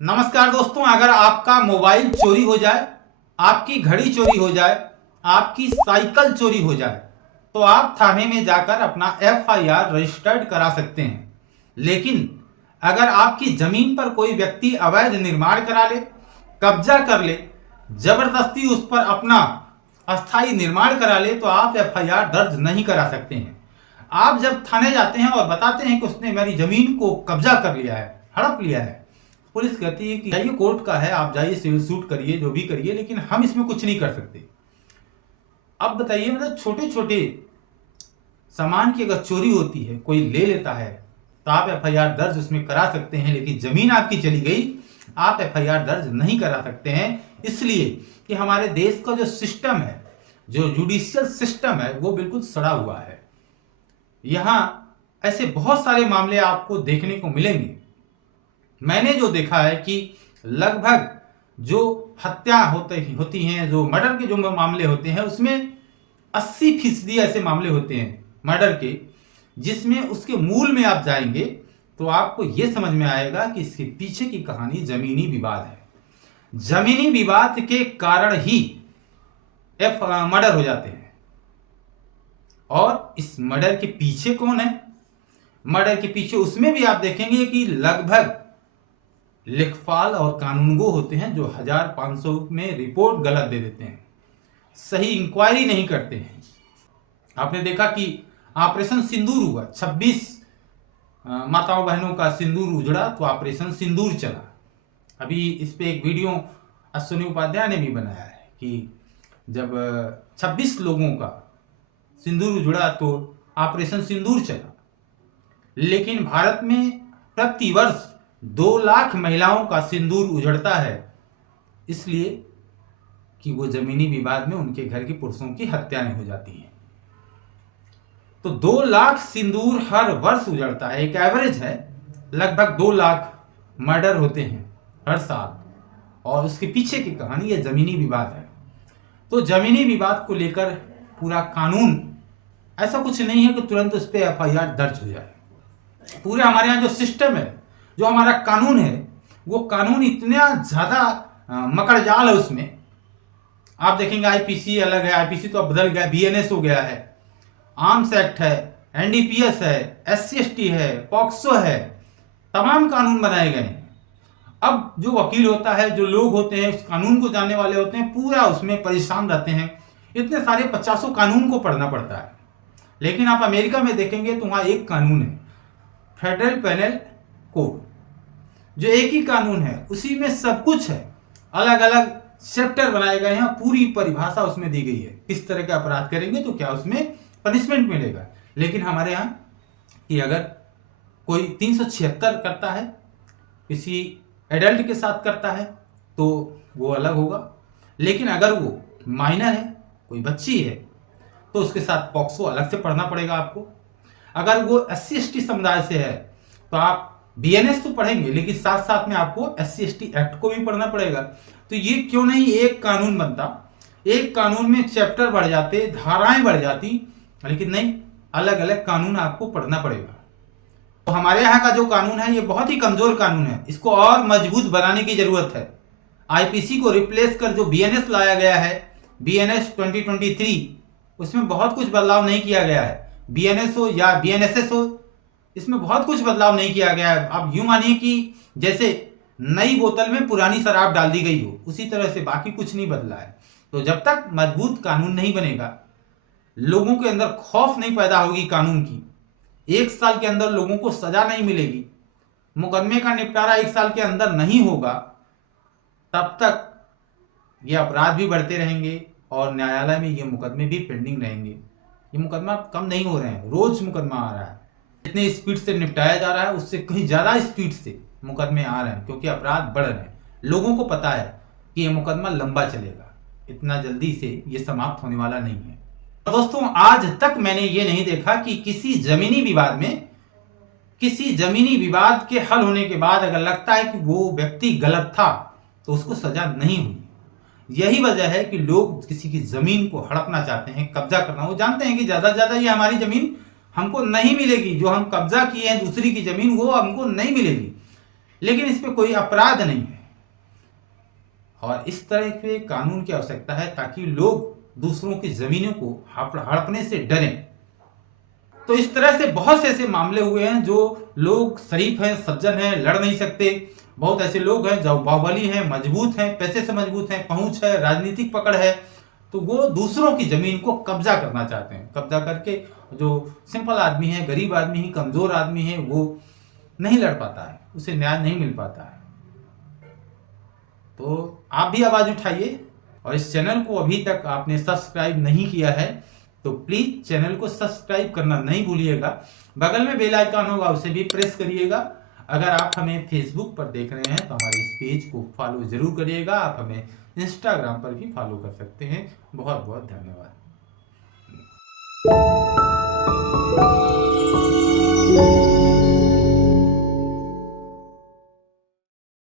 नमस्कार दोस्तों, अगर आपका मोबाइल चोरी हो जाए, आपकी घड़ी चोरी हो जाए, आपकी साइकिल चोरी हो जाए तो आप थाने में जाकर अपना एफआईआर रजिस्टर्ड करा सकते हैं। लेकिन अगर आपकी जमीन पर कोई व्यक्ति अवैध निर्माण करा ले, कब्जा कर ले, जबरदस्ती उस पर अपना अस्थायी निर्माण करा ले तो आप एफआईआर दर्ज नहीं करा सकते हैं। आप जब थाने जाते हैं और बताते हैं कि उसने मेरी जमीन को कब्जा कर लिया है, हड़प लिया है, पुलिस कहती है कि जाइए, कोर्ट का है, आप जाइए, सिविल सूट करिए, जो भी करिए, लेकिन हम इसमें कुछ नहीं कर सकते। अब बताइए, मतलब छोटे छोटे सामान की अगर चोरी होती है, कोई ले लेता है तो आप एफआईआर दर्ज उसमें करा सकते हैं, लेकिन जमीन आपकी चली गई, आप एफआईआर दर्ज नहीं करा सकते हैं। इसलिए कि हमारे देश का जो सिस्टम है, जो जुडिशियल सिस्टम है, वो बिल्कुल सड़ा हुआ है। यहां ऐसे बहुत सारे मामले आपको देखने को मिलेंगे। मैंने जो देखा है कि लगभग जो हत्या होती हैं, जो मर्डर के जो मामले होते हैं, उसमें 80% ऐसे मामले होते हैं मर्डर के, जिसमें उसके मूल में आप जाएंगे तो आपको यह समझ में आएगा कि इसके पीछे की कहानी जमीनी विवाद है। जमीनी विवाद के कारण ही मर्डर हो जाते हैं। और इस मर्डर के पीछे कौन है? मर्डर के पीछे उसमें भी आप देखेंगे कि लगभग लेखपाल और कानूनगो होते हैं, जो 1500 में रिपोर्ट गलत दे देते हैं, सही इंक्वायरी नहीं करते हैं। आपने देखा कि ऑपरेशन सिंदूर हुआ, 26 माताओं बहनों का सिंदूर उजड़ा तो ऑपरेशन सिंदूर चला। अभी इस पे एक वीडियो अश्विनी उपाध्याय ने भी बनाया है कि जब 26 लोगों का सिंदूर उजड़ा तो ऑपरेशन सिंदूर चला। लेकिन भारत में प्रतिवर्ष 2 लाख महिलाओं का सिंदूर उजड़ता है, इसलिए कि वो जमीनी विवाद में उनके घर के पुरुषों की हत्याएं हो जाती हैं। तो 2 लाख सिंदूर हर वर्ष उजड़ता है, एक एवरेज है, लगभग 2 लाख मर्डर होते हैं हर साल। और उसके पीछे की कहानी ये जमीनी विवाद है। तो जमीनी विवाद को लेकर पूरा कानून, ऐसा कुछ नहीं है कि तुरंत उस पर एफआईआर दर्ज हो जाए। पूरे हमारे यहाँ जो सिस्टम है, जो हमारा कानून है, वो कानून इतना ज्यादा मकड़जाल है। उसमें आप देखेंगे आईपीसी अलग है, आईपीसी तो अब बदल गया, बीएनएस हो गया है, आर्म्स एक्ट है, एनडीपीएस है, एससी एसटी है, पॉक्सो है, तमाम कानून बनाए गए हैं। अब जो वकील होता है, जो लोग होते हैं, उस कानून को जानने वाले होते हैं, पूरा उसमें परेशान रहते हैं। इतने सारे 50 कानून को पढ़ना पड़ता है। लेकिन आप अमेरिका में देखेंगे तो वहां एक कानून है, फेडरल पेनल कोड, जो एक ही कानून है, उसी में सब कुछ है। अलग अलग चैप्टर बनाए गए हैं, पूरी परिभाषा उसमें दी गई है, किस तरह के अपराध करेंगे तो क्या उसमें पनिशमेंट मिलेगा। लेकिन हमारे यहाँ कि अगर कोई 376 करता है, किसी एडल्ट के साथ करता है तो वो अलग होगा। लेकिन अगर वो माइनर है, कोई बच्ची है, तो उसके साथ पॉक्सो अलग से पढ़ना पड़ेगा आपको। अगर वो एससी एसटी समुदाय से है तो आप बीएनएस तो पढ़ेंगे, लेकिन साथ साथ में आपको एससी एसटी एक्ट को भी पढ़ना पड़ेगा। तो ये क्यों नहीं एक कानून बनता, एक कानून में चैप्टर बढ़ जाते, धाराएं बढ़ जाती, लेकिन नहीं, अलग अलग कानून आपको पढ़ना पड़ेगा। तो हमारे यहाँ का जो कानून है, ये बहुत ही कमजोर कानून है, इसको और मजबूत बनाने की जरूरत है। आईपीसी को रिप्लेस कर जो बीएनएस लाया गया है, बीएनएस 2023, उसमें बहुत कुछ बदलाव नहीं किया गया है। बीएनएस हो या बीएनएसएस हो, इसमें बहुत कुछ बदलाव नहीं किया गया है। अब यूं मानिए कि जैसे नई बोतल में पुरानी शराब डाल दी गई हो, उसी तरह से बाकी कुछ नहीं बदला है। तो जब तक मजबूत कानून नहीं बनेगा, लोगों के अंदर खौफ नहीं पैदा होगी कानून की, 1 साल के अंदर लोगों को सजा नहीं मिलेगी, मुकदमे का निपटारा 1 साल के अंदर नहीं होगा, तब तक ये अपराध भी बढ़ते रहेंगे और न्यायालय में ये मुकदमे भी पेंडिंग रहेंगे। ये मुकदमा कम नहीं हो रहे हैं, रोज मुकदमा आ रहा है। जितने स्पीड से निपटाया जा रहा है, उससे कहीं ज्यादा स्पीड से मुकदमे आ रहे हैं, क्योंकि अपराध बढ़ रहे हैं। लोगों को पता है कि ये मुकदमा लंबा चलेगा, इतना जल्दी से ये समाप्त होने वाला नहीं है। दोस्तों, आज तक मैंने ये नहीं देखा कि किसी जमीनी विवाद में, किसी जमीनी विवाद के हल होने के बाद अगर लगता है कि वो व्यक्ति गलत था तो उसको सजा नहीं हुई। यही वजह है कि लोग किसी की जमीन को हड़पना चाहते हैं, कब्जा करना। वो जानते हैं कि ज्यादा से ज्यादा ये हमारी जमीन हमको नहीं मिलेगी, जो हम कब्जा किए हैं दूसरी की जमीन, वो हमको नहीं मिलेगी। लेकिन इस पे कोई अपराध नहीं है। और इस तरह के कानून की आवश्यकता है ताकि लोग दूसरों की जमीनों को हड़पने से डरें। तो इस तरह से बहुत से ऐसे मामले हुए हैं जो लोग शरीफ हैं, सज्जन हैं, लड़ नहीं सकते। बहुत ऐसे लोग हैं जो बाहुबली हैं, मजबूत हैं, पैसे से मजबूत हैं, पहुंच है, राजनीतिक पकड़ है, तो वो दूसरों की जमीन को कब्जा करना चाहते हैं। कब्जा करके जो सिंपल आदमी है, गरीब आदमी है, कमजोर आदमी है, वो नहीं लड़ पाता है, उसे न्याय नहीं मिल पाता है। तो आप भी आवाज उठाइए। और इस चैनल को अभी तक आपने सब्सक्राइब नहीं किया है तो प्लीज चैनल को सब्सक्राइब करना नहीं भूलिएगा। बगल में बेल आइकन होगा, उसे भी प्रेस करिएगा। अगर आप हमें फेसबुक पर देख रहे हैं तो हमारे इस पेज को फॉलो जरूर करिएगा। आप हमें इंस्टाग्राम पर भी फॉलो कर सकते हैं। बहुत बहुत धन्यवाद।